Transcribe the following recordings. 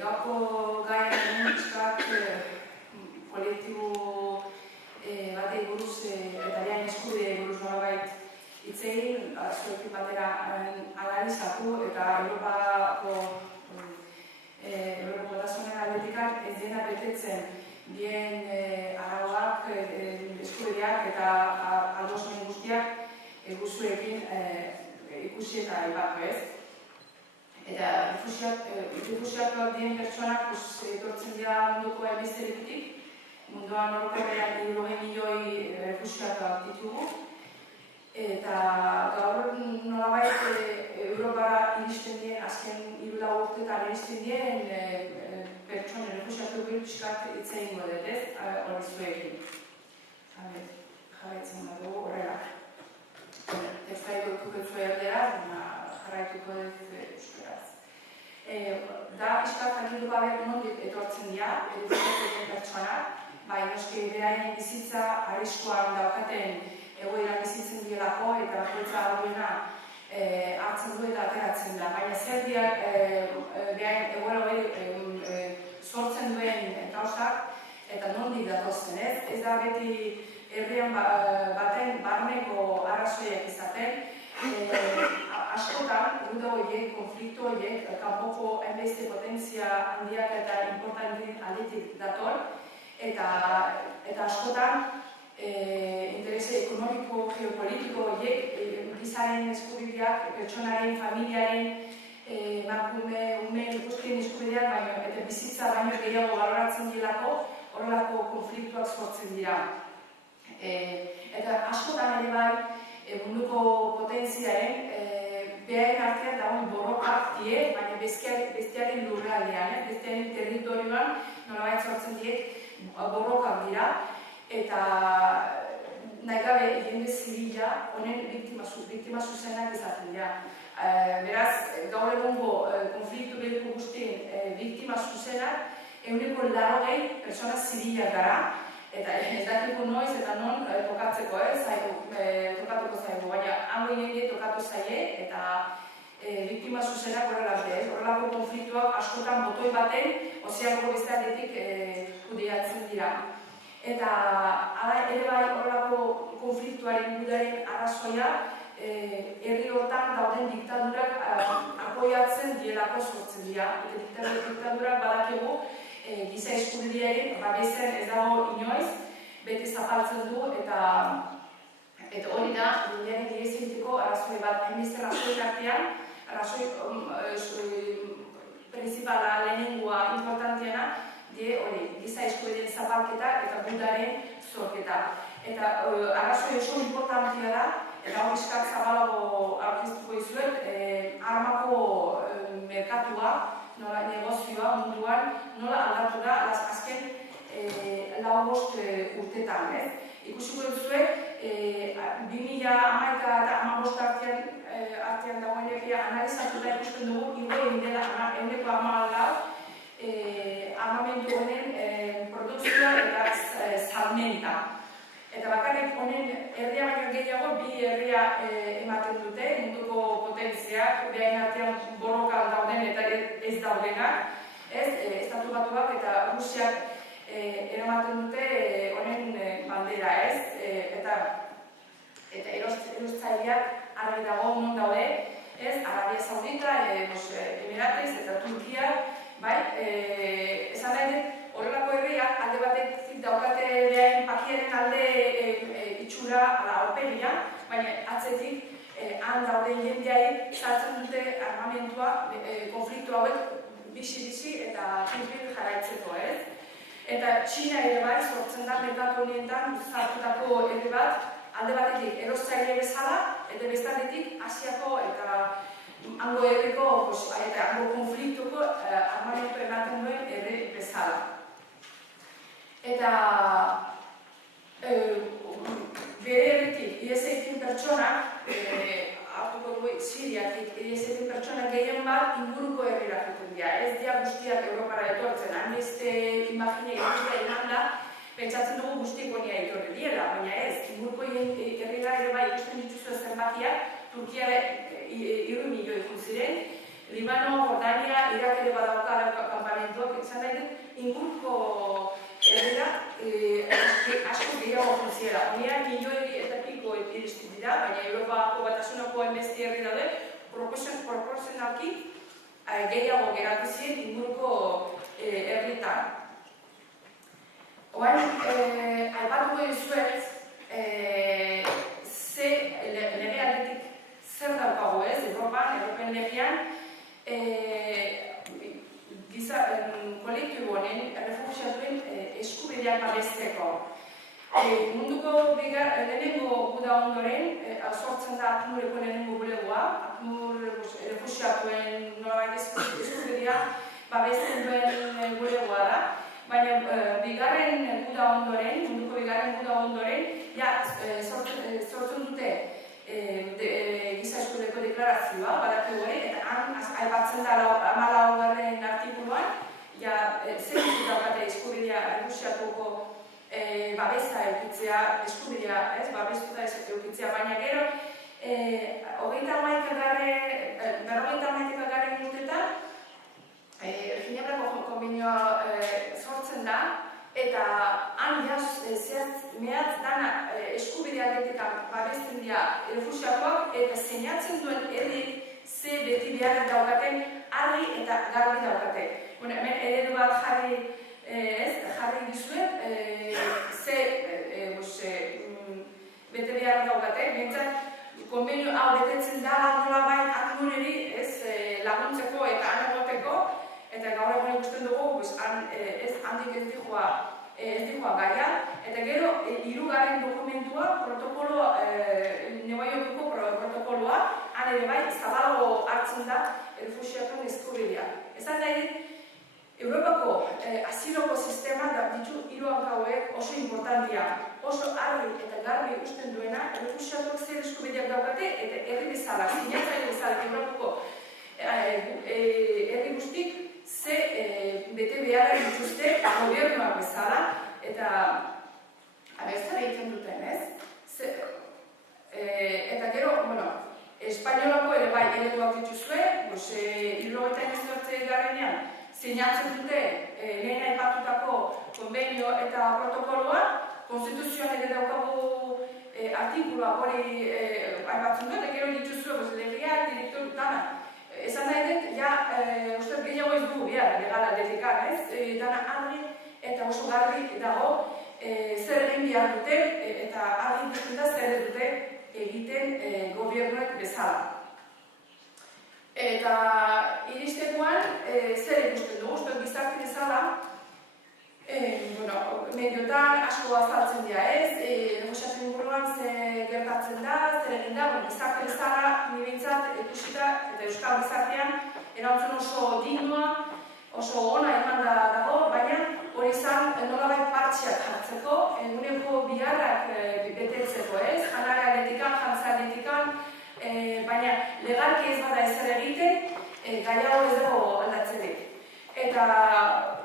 Gaurko gaian pixkat kolektibo batei buruz eta lehen eskubidei buruz nolabait hitz egin, zuekin batera analizatu eta Europako Batasunen aldetikan ez dena betetzen bien arauak, eskubideak eta adosmen guztiak guzuekin ikusi eta aipatu ez. Eta refusiatuak diren pertsonak etortzen dira munduko emezterikutik, munduan orokorrean 60 milioi refusiatuak ditugu. Eta gaur nolabait Europara iristen diren, azken 3 urteetan iristen diren pertsonen refusiatu pixkat hitz egingo dut ez, hori zuekin. Jarraitzen dugu horrela. Tekstaiko ikuketzua erdera, jarraituko dut euskaraz. Da pixkat jakindu gabe nondik etortzen dira, refusiatu pertsonak, bai noski beraien bizitza arriskuan daukaten egoera bizitzen dielako eta bakoitza aurrena hartzen du eta ateratzen da. Baina zer dira egoera hori sortzen duen gauzak eta nondik datozten ez? Ez da beti herrian baten barneko arrazoiak izaten. Askotan, eguda horiek, konfliktu horiek, kanpoko hainbeste potentzia handiak eta importantien aldetik dator. Eta askotan, interese ekonomiko, geopolitiko horiek, gizaren eskubideak, pertsonaren, familiaren, emakume, umeen guztien eskubideak, eta bizitza baino gehiago baloratzen direlako, horrelako konfliktuak sortzen dira. Eta askotan ere bai, munduko potentziaren, beharen artean dagoen borrokak die, baina bestearen lurraldean, bestearen territorioan nolabait sortzen diek borrokak dira. Eta nahi gabe jende zibila honen biktima zuzenak izaten dira. Beraz, gaur egungo konfliktu beliko guztien biktima zuzenak 180 pertsona zibilak gara. Eta ez dakiko noiz eta non tokatzeko tokatuko zaigu, baina hango jende tokatu zaie eta biktima zuzenak horrelako konfliktuak askotan botoi baten ozeango beste aldetik kudeatzen dira. Eta ere bai horrelako konfliktuaren gudaren arrazoia herri hortan dauden diktadurak apoiatzen dielako sortzen dira. Eta diktadurak badakigu giza eskubidearen babesten ez dago inoiz, beti zapaltzen du eta hori da mundiaren direzinteko arrazoi bat. Hainbeste arrazoi artean, arrazoi principala lehenengoa importantiena hori, giza eskubideen zapalketa eta budaren zorketa. Eta arrazoi oso importantia da, eta hori eskak zabalago aurkeztuko izuet, armako merkatua, nola negozioa munduan, nola aldatu da azken 4 urtetan. Ikusiko duzuet, 2011 eta 2015 artean dagoen egia analizatu da ikusten dugu, igoen dela 114 armamentu honen produkzioa eta salmenta. Eta bakarrik honen herria baino gehiago, 2 herria ematen dute, munduko potentziak, behain artean borrokan dauden eta ez daudenak, Estatu Batuak eta Rusiak eramaten dute honen bandera, eta erostzaileak argi dago non daude, Arabia Saudita, Emirates eta Turkia, esan nahi dut, horrelako herriak alde batetik daukate behain pakiaren alde itxura operia, baina atzetik han dauden jendeai sartzen dute armamentua, konfliktu hauek bizi-bizi eta konfliktu jarraitzeko. Eta Txina ere bai sortzen da merkatu honietan zartutako herri bat, alde batetik erostzaile bezala, eta bestaldetik Asiako eta hango herriko eta hango konfliktuko armamentu ematen duen herri bezala. Eta bere herritik ihes egiten pertsonak, hartuko dugu Siriatik ihes egiten pertsonak gehien bat inguruko herrira joaten dira. Ez dira guztiak Europara etortzen, hainbeste imagine egitea eman da, pentsatzen dugu guztiek honia etorri diela, baina ez, inguruko herrira ere bai ikusten dituzu zenbakiak, Turkiara 3 milioi ziren, Libano, Jordania, Irak ere badauka kanpamentu parlamentuak, izan nahi dut, inguruko herrira asko gehiago funtziera. Honean, milioi eta piko iristen dira, baina Europako Batasunako hainbeste herri daude, proporzionalki gehiago geratu ziren inguruko herritan. Oain, aipatuko dizuet, ze lege aldetik zer daukagu ez, Europen legean, kolektibo honen refugiatuen eskubideak babesteko. Munduko lehenengo guda ondoren, sortzen da ACNUR-eko lehenengo bulegoa, ACNUR refugiatuen nolabait eskubidea babesten duen bulegoa da, baina bigarren guda ondoren, munduko bigarren guda ondoren, sortzen dute giza eskubideko deklarazioa, badakigu hori, eta han aipatzen da 14. artikuluan, zer daukate eskubidea refugiatuko babesa eukitzea, eskubidea, babestuta eukitzea, baina gero, 51. urtetan, Ginebrako konbenioa sortzen da, eta han mehatz dana eskubidea aldetik babesten dira refugiatuak, eta zeinatzen duen herrik ze beti behar daukaten argi eta garbi daukate. Hemen eredu bat jarri dizuet, ze bete behar daukate, behintzat konbenio hau betetzen da nolabait ACNUR-eri laguntzeko eta han egoteko, eta gaur egun ikusten dugu, handik ez dihoa gaia, eta gero, 3. dokumentua, New Yorkeko protokoloa, han ere bai, zabalago hartzen da refugiatuen eskubidea. Esan nahi dit, Europako asiloko sistema ditu 3 hankauek oso importantia, oso argi eta garbi usten duena, refugiatuak zer eskubideak daukate, eta herri bezala, sinatzaile bezala, Europako herri guztik, ze bete beharra dituzte gobiernuak bezala, eta abertzara egiten duten, ez? Eta gero, Espainolako ere bai ereduak dituzue, 1978 sinatzen dute lehen aipatutako konbenio eta protokoloa, konstituzioan ere daukagu artikulua hori aipatzen dut, eta gero dituzue, legeak, direktor, dana. Esan nahi dut, uste gehiago ez du behar, legala dedikan, ez? Dana argi eta oso garbi dago zer egin behar dute, eta argi dut zer dute egiten gobiernuek bezala. Eta iristekoan, zer ikusten dugu, uste gizarte bezala, mediotan asko azaltzen dira ez, negoziazio inguruan zer gertatzen da, zer egin da, gizarte bezala, niretzat ikusita, eta euskal gizartean, erantzun oso dignua, oso ona eman dago, baina hori izan nolabait partxeak jartzeko, eguneko biharrak betetzeko ez, janara aletikan, jantza aletikan, baina legalki ez bada ezer egiten, gaiago ez dago aldatzerik. Eta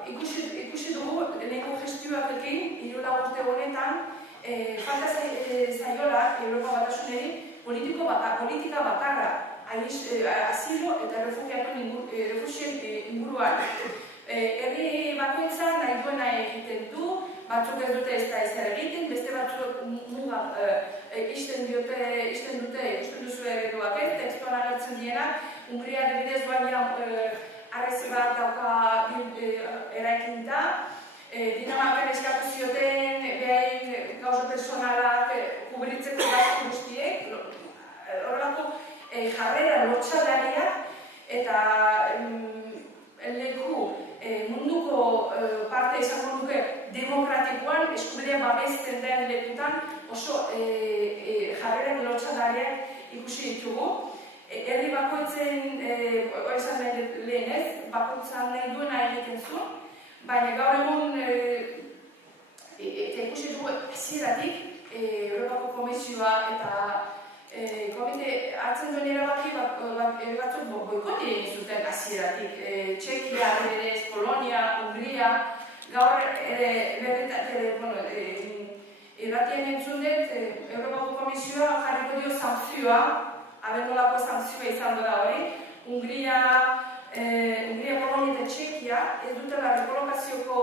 ikusi dugu, lehenko gestioakekin, 3 urte honetan, falta zaiola Europa Batasuneri politika bakarra, asilo eta refugien inguruan. Herri bakoitzan nahi duena egiten du, batzuk ez dute ez da ezer egiten, beste batzuk mugak isten duzu ereduak ez, tekstuan agertzen dienak, Hungria adibidez arrezi bat dauka eraikin da, Dinamarkan eskatu zioten behain gauza personalak kubritzeko gaztu guztiek, horrelako jarrera lotxalariak eta leku munduko parte izango duke demokratikoan eskubidea babesten den lekutan oso jarrera lotxalariak ikusi ditugu. Herri bakoitzen, esan nahi lehenez, bakoitzan nahi duena egiten zuen, baina gaur egun ikusi dugu hasieratik Europako Komisioa eta komite hartzen duen erabaki batzuk boikoti egin zuten hasieratik. Txekia, adibidez, Polonia, Hungria, gaur irratien entzun dut Europako Komisioa jarriko dio sanzioa, abendolako sanzioa izango da hori. Hungria Hungria, Polonia eta Txekia ez dutela rekolokazioko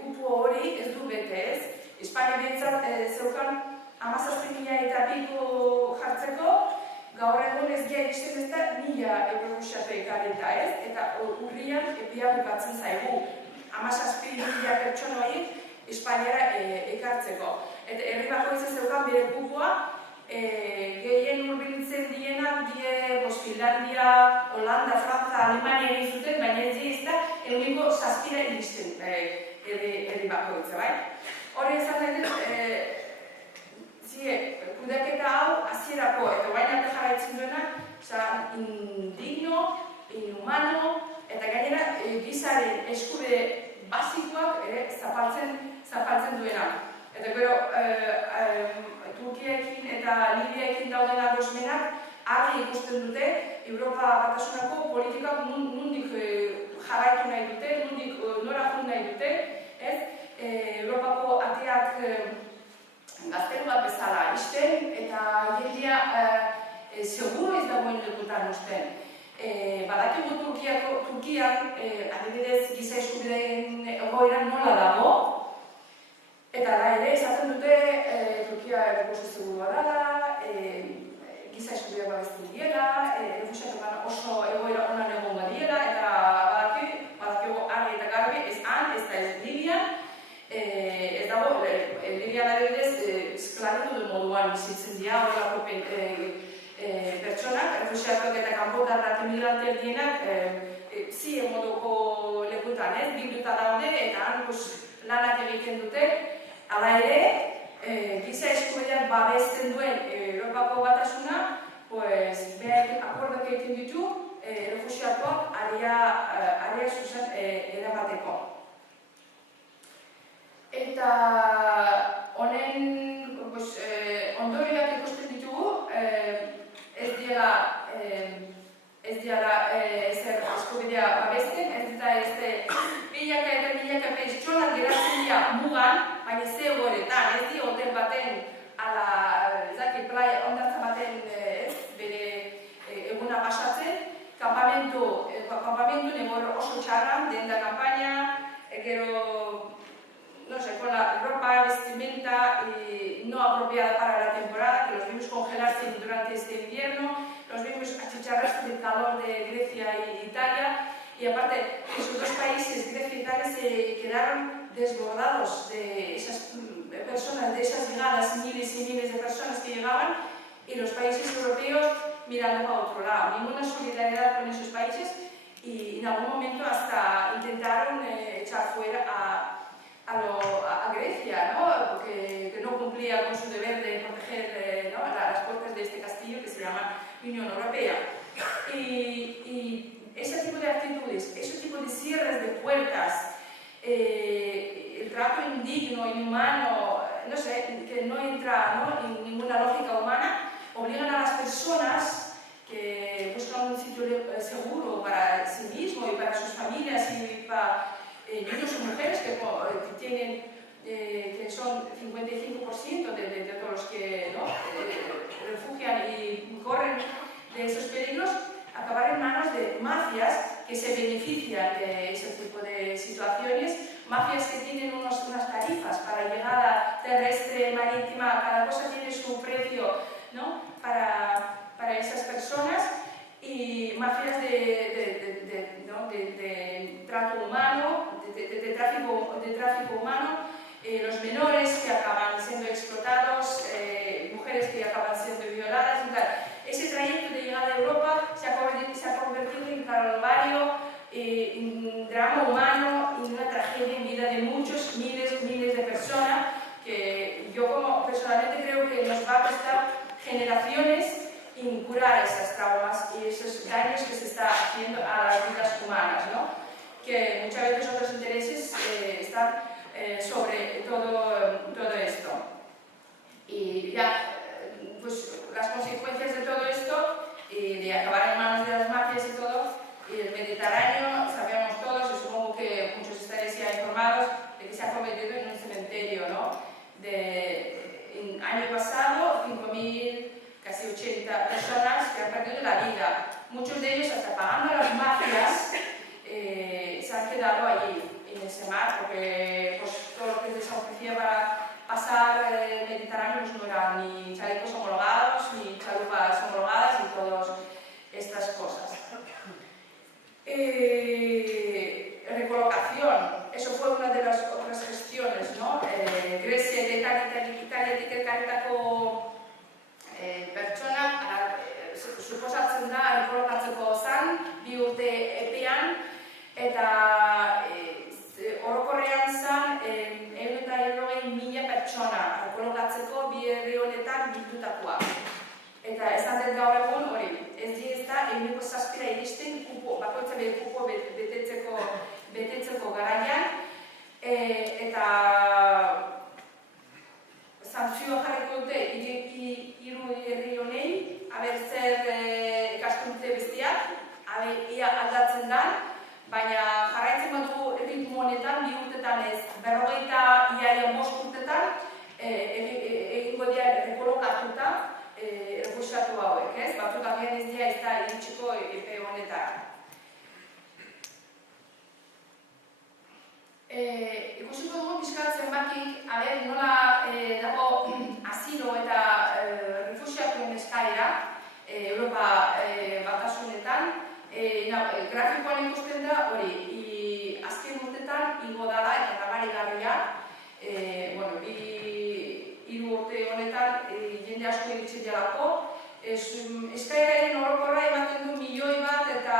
kupo hori ez du bete ez. Espainia behintzat zeukan 17.000 eta piko jartzeko, gaur egun ez gira iristen ez da 1.000 errefuxiatu ekarrita ez, eta urrian epia bukatzen zaigu. 17.000 pertsona horiek Espainiara ekartzeko. Eta herri bakoitzak zeukan bere kupoa, gehien hurbiltzen dienak Finlandia, Holanda, Franza, Alemania egin zuten, baina ez da ehuneko 7 iristen herri bakoitza, bai? Hori izan nahi kudeaketa hau hasierako eta orain arte jarraitzen duena, indigno, inhumano, eta gainera gizaren eskubide basikoak ere zapaltzen duena. Eta gero, Turkiaekin eta Libiaekin dauden adosmenak argi ikusten dute Europa Batasunako politikak nondik jarraitu nahi dute, nondik nora joan nahi dute, ez? Europako ateak gaztelu bat bezala isten eta jendea seguro ez dagoen lekutan usten. Badakigu Turkian, adibidez giza eskubideen egoeran nola dago, eta da ere esaten dute Turkia errekurtso segurua dela, giza eskubidea babesten diela, errefuxiatuak oso egoera onan egongo diela, eta badakigu argi eta garbi ez han, ez da ez Libian, ez dago, Libian adibidez esklaritu du moduan bizitzen dira, horrelako pertsonak, errefuxiatuak eta kanpotarrak emigrante erdienak zie moduko lekutan, bilduta daude eta han lanak egiten dute. Hala ere, giza eskubideak babesten duen Europako Batasuna, behar akordak egiten ditu errefuxiatuak aria zuzen eramateko. Eta honen ondorioak ikusten ditugu, ez diala ezer eskubidea babesten, ez dira milaka eta milaka pertsonak geratzen dira mugan, baina ze horretan, ez di hotel baten, playa ondartza baten bere eguna pasatzen, kampamentu negor oso txarran, denda kampaina, gero con la ropa, vestimenta no apropiada para la temporada, que los vimos congelarse durante este invierno, los vimos achicharrarse del calor de Grecia e Italia, y aparte, esos dos países, Grecia e Italia, se quedaron desbordados de esas personas, de esas llegadas, miles y miles de personas que llegaban, y los países europeos mirando para otro lado. Ninguna solidaridad con esos países, y en algún momento hasta intentaron echar fuera a Grecia, ¿no? Que no cumplía con su deber de proteger las puertas de este castillo que se llama Unión Europea. Y ese tipo de actitudes, ese tipo de cierres de puertas, el trato indigno, inhumano, no sé, que no entra en ninguna lógica humana, obligan a las personas que buscan un sitio seguro para sí mismo y para sus familias y para niños y mujeres que son 55% de todos los que refugian y corren de esos peligros, acabar en manos de mafias que se benefician de ese tipo de situaciones, mafias que tienen unas tarifas para llegada terrestre, marítima, cada cosa tiene su precio, ¿no? para esas personas, y mafias de trato humano, de tráfico humano, los menores que acaban siendo explotados, mujeres que acaban siendo violadas, y tal. Ese trayecto de llegada a Europa se ha convertido en calvario, en drama humano, en una tragedia en vida de muchos, miles de personas, que yo personalmente creo que nos va a costar generaciones en curar esas traumas y esos daños que se está haciendo a las vidas humanas, ¿no? Que muchas veces otros intereses están sobre todo esto. Y ya, pues las consecuencias de todo esto, de acabar en manos de las mafias y todo, y el Mediterráneo, sabemos todos, y supongo que muchos estaréis ya informados, de que se ha convertido en un cementerio, ¿no? El año pasado, 5.000, casi 80 personas que han perdido la vida. Muchos de ellos hasta pagando a las mafias han quedado allí, en ese mar, porque pues, todo lo que les ofrecía para pasar el Mediterráneo pues, no eran ni chalecos homologados, ni chalupas homologadas, ni todas estas cosas. Recolocación, eso fue una de las otras gestiones, ¿no? Grecia eta Italiatik ekarritako pertsonak suposatzen da rekolokatzeko zen, 2 urte epean, eta orokorrean zen 160.000 pertsona rekolokatzeko bi herri honetan bildutakoa. Eta esan dut gaur egun hori, ez da 1.7 iristen bakoitza bere kupo betetzeko garaian, eta santzioa jarriko dute hiru herri honei, aber zer ikaskuntze bestiak, ia aldatzen da, baina jarraitzen badugu ritmo honetan, 2 urtetan ez, 45 urtetan, egingo dira rekolokatuta refusiatu hauek, ez? Batzuk agian ez dira ez da iritsiko epe honetan. Ikusiko dugu pixkat zenbakik, nola dago asilo eta refusiatuen eskaera Europa batasunetan. Grafikoan ikusten da hori, azken urtetan igo dala eta nabarigarria, 3 urte honetan jende asko iritzen delako. Eskaeraren orokorra ematen du 1.000.000 bat eta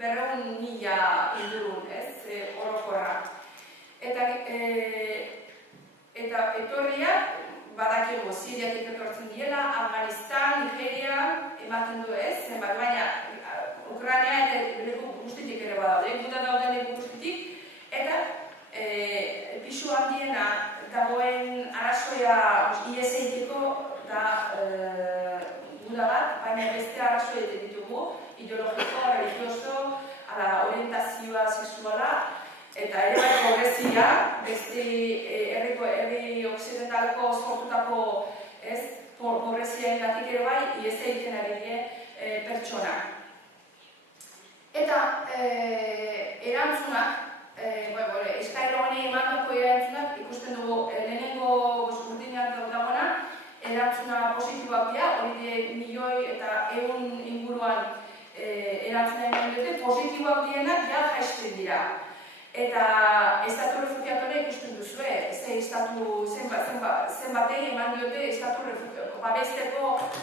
200.000 ingurun, orokorra. Eta etorriak, badakigu, Siriatik etortzen diela, Afganistan, Nigeria, ematen du ez, zenbat, baina Ukraina eta leku guztitik ere badaude, guda dauden leku guztitik, eta pisu handiena dagoen arazoia ies egiteko da guda bat, baina beste arazoia ditugu, ideologiko, religioso, orientazioa sexuala, eta ere bai pobrezia, beste herri occidentaleko sortutako pobrezia ingatik ere bai, ies egiten ari die pertsonak. Eta erantzunak, eskaera honi emandako erantzunak, ikusten dugu lehenengo urdinak dagoena, erantzuna positiboak dira, hori 1.000.000 eta 100 inguruan erantzuna eman dute, positiboak dienak ja jaisten dira. Eta estatu refugiatore ikusten duzue, zenbatei eman diote estatu refugiatore, babesteko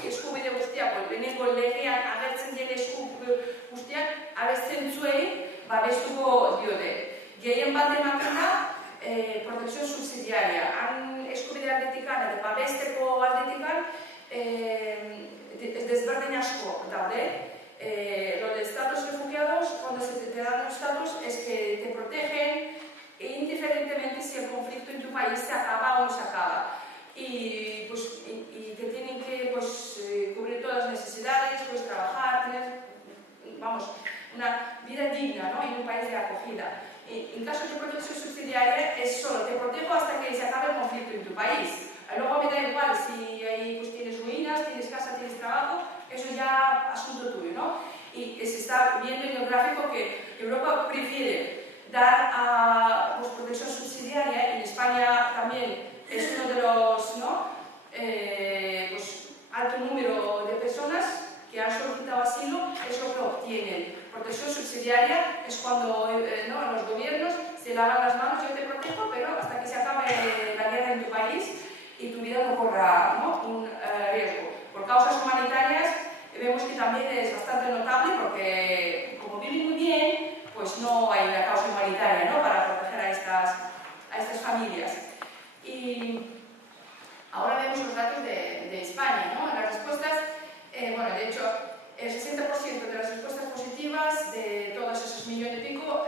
eskubide guztiak, lehenengo legean agertzen dien eskubide guztiak, abesten zuei babestuko diote. Gehien bat ematen da, protekzio subsidiaria. Han eskubide aldetikan eta babesteko aldetikan desberdin asko daude. Los estatus refugiados, cuando se te dan un estatus, es que te protegen indiferentemente si el conflicto en tu país se acaba o no se acaba. Y te tienen que cubrir todas las necesidades, trabajar, tener, una vida digna, ¿no? En un país de acogida. En caso de protección subsidiaria es solo te protejo hasta que se acabe el conflicto en tu país. Luego me da igual si ahí tienes ruinas, tienes casa, tienes trabajo, eso ya asunto tuyo, ¿no? Y se está viendo en el gráfico que Europa prefiere dar a protección subsidiaria, y en España también es uno de los alto número de personas que han solicitado asilo, es lo que obtienen. Protección subsidiaria es cuando los gobiernos se lavan las manos, yo te protejo, pero hasta que se acabe la guerra en tu país y tu vida no corra un riesgo. Por causas humanitarias vemos que también es bastante notable porque como viven muy bien, pues no hay una causa humanitaria, ¿no? Para proteger a estas familias. Y ahora vemos los datos de España, ¿no? Las respuestas, de hecho, el 60% de las respuestas positivas de todos esos 1.000.000 y pico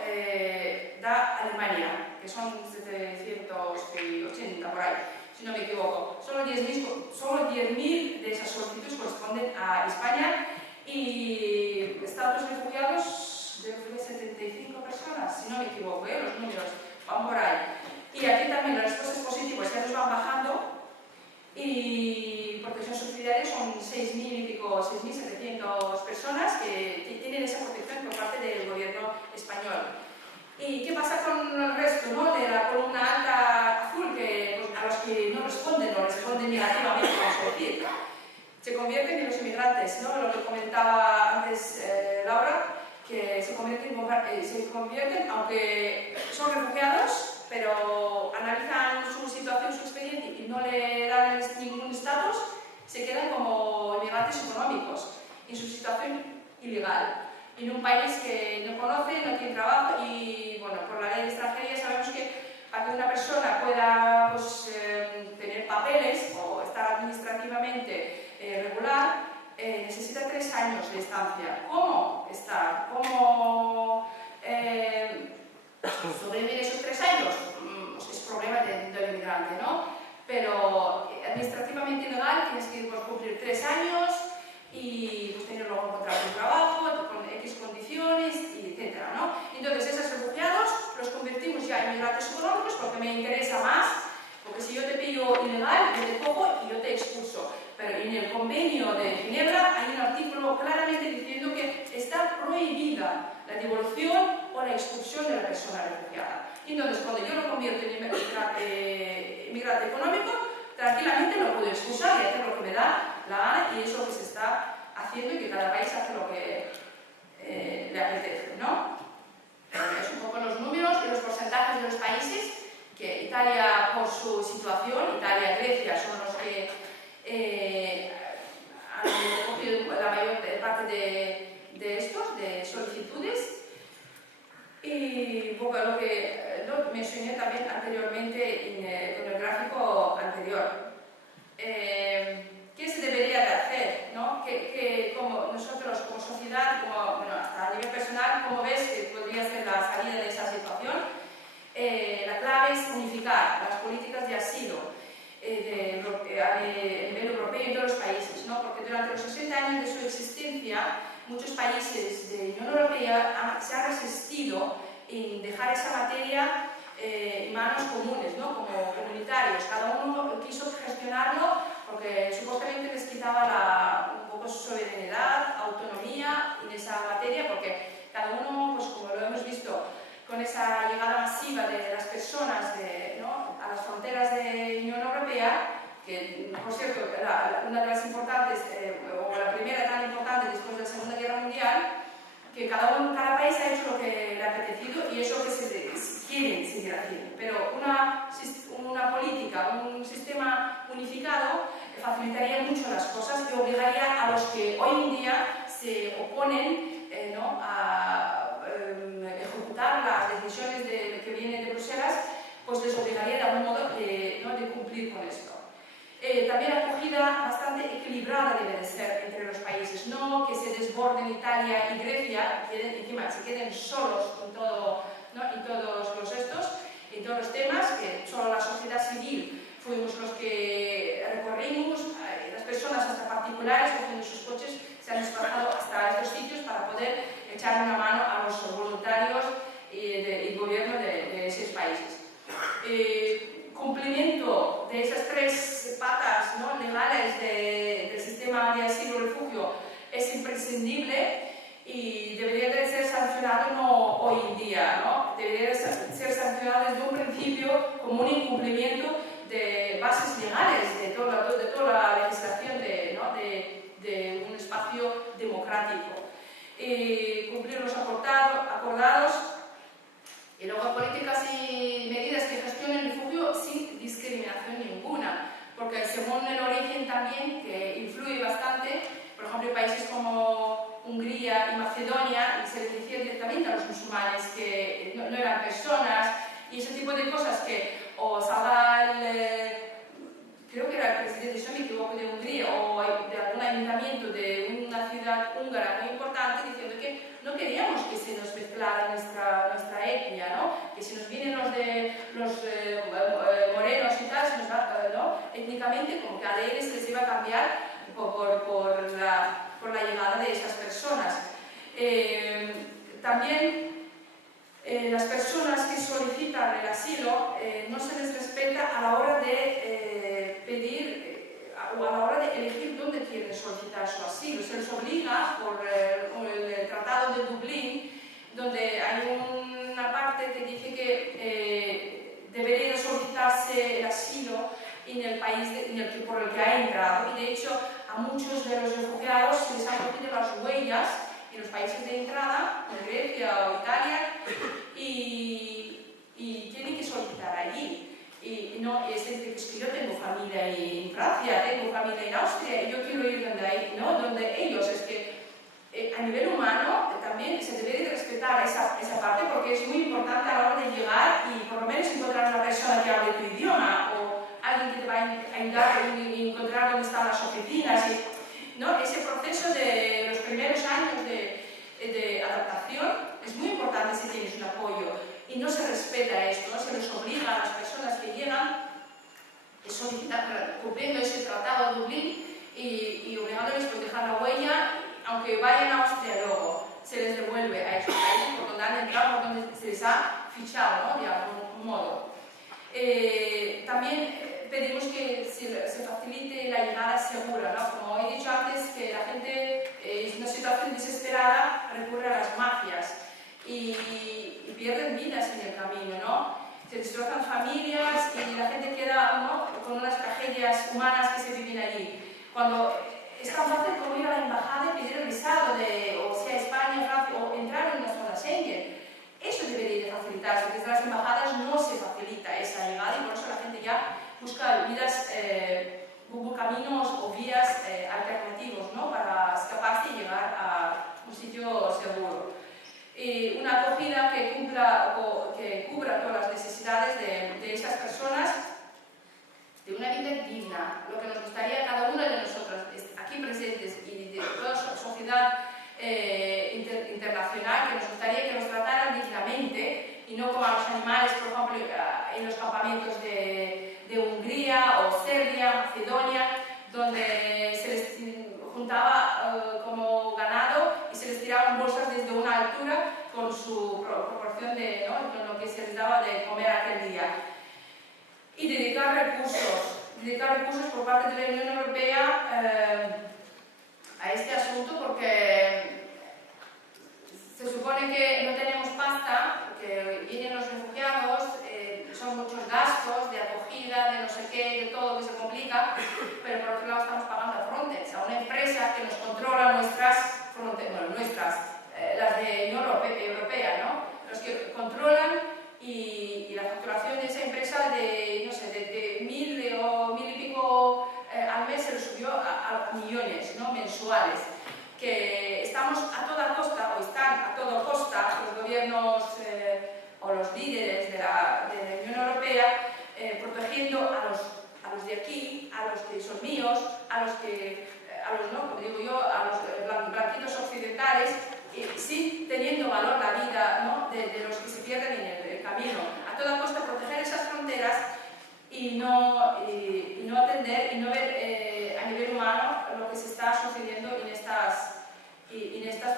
da Alemania, que son 780 por ahí, si no me equivoco. Solo 10.000 de esas solicitudes corresponden a España y estatus refugiados de 75 personas, si no me equivoco, los números van por ahí. Y aquí también las respuestas positivas ya nos van bajando. Y protección subsidiaria son 6.000 y pico, 6.700 personas que tienen esa protección por parte del gobierno español. ¿Y qué pasa con el resto, ¿no? De la columna alta azul, que, pues, a los que no responden negativamente, vamos a decir? Se convierten en los inmigrantes, ¿no? Lo que comentaba antes Laura, que se convierten, aunque son refugiados, pero analizan su situación, su expediente y no le dan ningún estatus, se quedan como inmigrantes económicos en su situación ilegal, en un país que no conoce, no tiene trabajo y, bueno, por la ley de extranjería sabemos que para que una persona pueda, pues, tener papeles o estar administrativamente regular, necesita 3 años de estancia. ¿Cómo estar? ¿Cómo sobrevivir esos 3 años? Pues es problema del inmigrante, ¿no? Pero administrativamente legal tienes que, pues, cumplir 3 años y, pues, tener luego un contrato de trabajo con X condiciones, etcétera, ¿no? Entonces, esos refugiados los convertimos ya en inmigrantes económicos porque me interesa más, porque si yo te pillo ilegal, yo te cojo y yo te expulso. Pero en el convenio de Ginebra hay un artículo claramente diciendo que está prohibida la devolución o la expulsión de la persona refugiada. Entonces, cuando yo lo convierto en inmigrante económico, tranquilamente lo puedo expulsar y hacer lo que me da la gana, y eso es lo que se está haciendo y que cada país hace lo que le apetece, ¿no? Es un poco los números y los porcentajes de los países, que Italia, por su situación, Italia y Grecia son los que han cogido la mayor parte de estos, de solicitudes. Y un poco lo que mencioné también anteriormente con el gráfico anterior. ¿Qué se debería de hacer, ¿no? Como nosotros, como sociedad, como, bueno, hasta a nivel personal, ¿cómo ves que podría ser la salida de esa situación? La clave es unificar las políticas de asilo a nivel europeo y en todos los países, ¿no? Porque durante los 60 años de su existencia, muchos países de la Unión Europea se han resistido en dejar esa materia en manos comunes, ¿no? Como comunitarios. Cada uno quiso gestionarlo porque supuestamente les quitaba un poco su soberanía, autonomía en esa materia, porque cada uno, pues como lo hemos visto, con esa llegada masiva de las personas ¿no? a las fronteras de la Unión Europea, que, por cierto, una de las importantes, o la primera tan importante después de la Segunda Guerra Mundial, que cada país ha hecho lo que le ha apetecido y eso que se quieren seguir haciendo. Pero una política, un sistema unificado facilitaría mucho las cosas y obligaría a los que hoy en día se oponen ¿no? a ejecutar las decisiones que vienen de Bruselas, pues les obligaría de algún modo ¿no? de cumplir con esto. También la acogida bastante equilibrada debe de ser entre los países, no que se desborden Italia y Grecia, encima se queden solos en todo, ¿no? en todos los temas, que solo la sociedad civil fuimos los que recorrimos, las personas hasta particulares cogiendo sus coches se han desplazado hasta estos sitios para poder echar una mano a los voluntarios y gobierno de esos países. Cumplimiento de esas 3 patas, ¿no? legales del sistema de asilo y refugio es imprescindible y debería de ser sancionado no hoy en día, ¿no? Debería de ser sancionado desde un principio como un incumplimiento de bases legales de toda la legislación ¿no? de un espacio democrático. Cumplir los acordados y luego políticas y medidas que gestionen el refugio sin discriminación ninguna, porque según el origen también, que influye bastante, por ejemplo, en países como Hungría y Macedonia, se les decía directamente a los musulmanes que no eran personas, y ese tipo de cosas que o creo que era el presidente, si no me equivoco, de Hungría o de algún ayuntamiento de una ciudad húngara muy importante, diciendo que no queríamos que se nos mezclara nuestra etnia, ¿no? Que si nos vienen los morenos y tal, se nos va, ¿no? Étnicamente, como que a ADN se les iba a cambiar por la llegada de esas personas. También las personas que solicitan el asilo no se les respeta a la hora de pedir o a la hora de elegir dónde quieren solicitar su asilo. Se les obliga por el Tratado de Dublín, donde hay una parte que debería de solicitarse el asilo en el país por el que ha entrado, y de hecho a muchos de los refugiados se les han cogido las huellas en los países de entrada, en Grecia o Italia, y tienen que solicitar allí. Y no, es decir, es que yo tengo familia en Francia, tengo familia en Austria, y yo quiero ir donde ellos. Es que a nivel humano también se debe de respetar esa parte, porque es muy importante a la hora de llegar y por lo menos encontrar una persona que hable tu idioma, o alguien que te va a ayudar a encontrar dónde están las oficinas. ¿No? Ese proceso de los primeros años de adaptación es muy importante si tienes un apoyo, y no se respeta esto, ¿no? Se les obliga a las personas que llegan a solicitar, cumpliendo ese tratado de Dublín, y obligándoles a dejar la huella, aunque vayan a Austria luego, se les devuelve a esos países por donde han entrado, por donde se les ha fichado, ¿no? De algún modo. También pedimos que se facilite la llegada segura, ¿no? Como he dicho antes, que la gente en una situación desesperada recurre a las mafias y pierden vidas en el camino, ¿no? Se destrozan familias y la gente queda, ¿no?, con unas tragedias humanas que se viven allí. Cuando es tan fácil como ir a la embajada y pedir el visado o sea España, Francia, o entrar en una zona Schengen. Eso debería de facilitarse. Desde las embajadas no se facilita esa llegada, y por eso la gente ya busca caminos o vías alternativos, ¿no?, para escaparse y llegar a un sitio seguro. Una acogida que cubra todas las necesidades de estas personas, de una vida digna, lo que nos gustaría a cada una de nosotras aquí presentes y de toda la sociedad internacional, que nos gustaría que nos trataran dignamente y no como a los animales, por ejemplo, en los campamentos de Hungría o Serbia, Macedonia, donde se les juntaba como ganado y se les tiraban bolsas desde una altura con su proporción con lo que se les daba de comer aquel día. Y dedicar recursos por parte de la Unión Europea a este asunto, porque se supone que no tenemos pasta, porque vienen los refugiados, son muchos gastos de acogida, de no sé qué, de todo que se complica, pero por otro lado estamos pagando a Frontex, a una empresa que nos controla nuestras fronteras, las de Unión Europea, ¿no? Los que controlan, y la facturación de esa empresa de 1.000 o 1.000 y pico al mes se lo subió a millones, ¿no?, mensuales. Que estamos a toda costa, o están a toda costa, los gobiernos o los líderes de la Unión Europea protegiendo a los de aquí, a los que son míos, como digo yo, a los blanquitos occidentales, sin teniendo valor la vida, ¿no?, de los que se pierden en el camino. A toda costa proteger esas fronteras y no atender y no ver a nivel humano lo que se está sucediendo en estas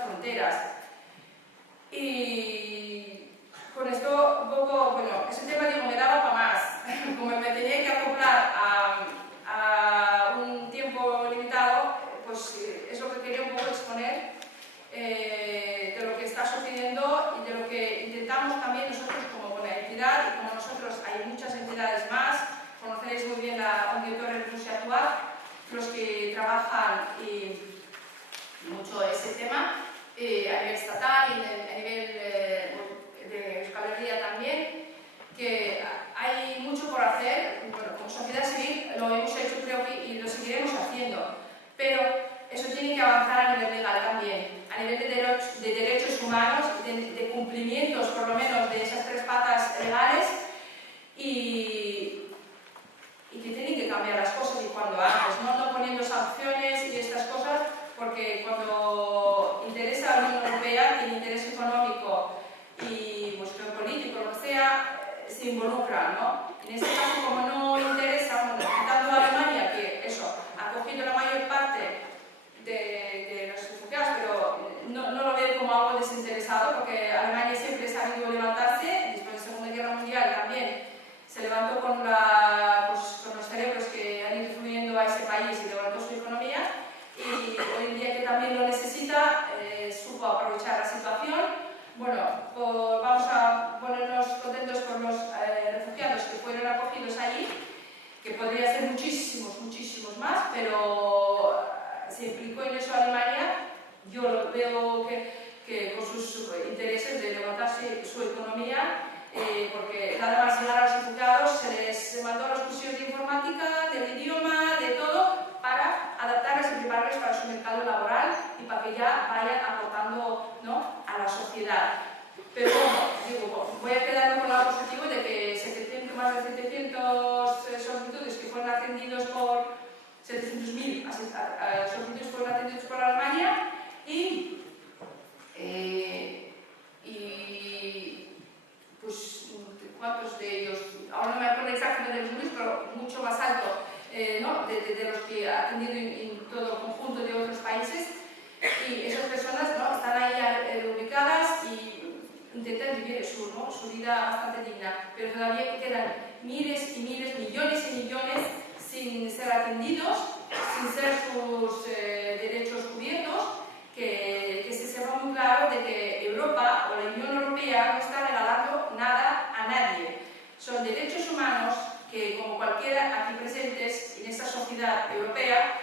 fronteras. Y con esto un poco, bueno, ese tema me daba para más. Como me tenía que acoplar a un tiempo limitado, pues es lo que quería un poco exponer de lo que está sucediendo y de lo que intentamos también nosotros como entidad, y como nosotros hay muchas entidades más. Conoceréis muy bien la Auditor en Rusia Actual, los que trabajan mucho ese tema a nivel estatal y a nivel de Euskal Herria también, que hay mucho por hacer. Bueno, como sociedad civil lo hemos hecho, creo que, y lo seguiremos haciendo, pero eso tiene que avanzar a nivel legal también, a nivel de derechos humanos, de cumplimientos por lo menos de esas tres patas legales, y que tienen que cambiar las cosas, y cuando antes, no poniendo sanciones y estas cosas, porque cuando interesa a la Unión Europea, tiene interés económico y geopolítico, lo que sea, se involucra, ¿no? En este caso, como no interesa, quitando a Alemania, que eso, ha cogido la mayor parte de los refugiados, pero no lo veo como algo desinteresado, porque Alemania siempre ha sabido levantarse. Después de la Segunda Guerra Mundial también se levantó con los cerebros que han ido fluyendo a ese país y levantó su economía, y hoy en día que también lo necesita, supo aprovechar la situación. Bueno, pues vamos a ponernos contentos por su economía, porque nada más llegar a los refugiados se les mandó los cursos de informática, del idioma, de todo, para adaptarles y prepararles para su mercado laboral y para que ya vayan aportando, ¿no?, a la sociedad. Pero bueno, digo, voy a quedarme con el lado positivo de que más de 700 solicitudes que fueron atendidos por 700.000 solicitudes fueron atendidos por Alemania y pues, ¿cuántos de ellos? Ahora no me acuerdo exactamente de los números, pero mucho más alto, ¿no?, de los que ha atendido en todo el conjunto de otros países. Y esas personas, ¿no?, están ahí ubicadas y intentan vivir su vida bastante digna, pero todavía quedan miles y miles, millones y millones sin ser atendidos, sin ser sus derechos cubiertos, que se sepa muy claro de que Europa o la Unión Europea no está regalando nada a nadie. Son derechos humanos que, como cualquiera aquí presentes en esta sociedad europea,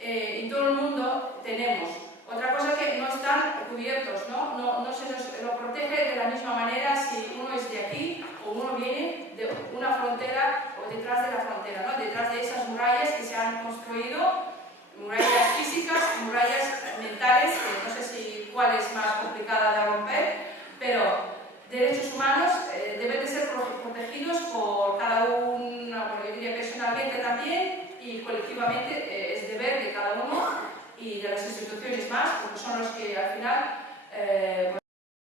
en todo el mundo tenemos. Otra cosa que no están cubiertos, no se nos lo protege de la misma manera si uno es de aquí o uno viene de una frontera o detrás de la frontera, ¿no?, detrás de esas murallas que se han construido, murallas físicas, murallas mentales, que no sé si cuál es más complicada de romper, pero derechos humanos deben de ser protegidos por cada uno, yo diría personalmente también y colectivamente, es deber de cada uno y de las instituciones más, porque son los que al final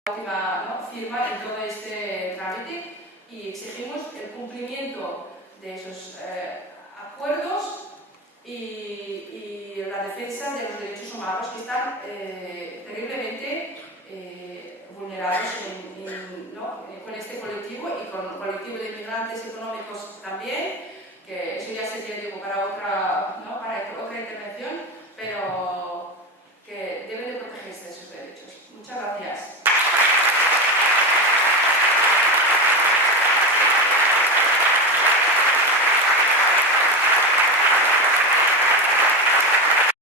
la última, ¿no?, firma en todo este trámite, y exigimos el cumplimiento de esos acuerdos y la defensa de los derechos humanos que están terriblemente vulnerados con este colectivo y con el colectivo de inmigrantes económicos también, que eso ya sería, digo, para otra intervención, pero que deben de protegerse esos derechos. Muchas gracias.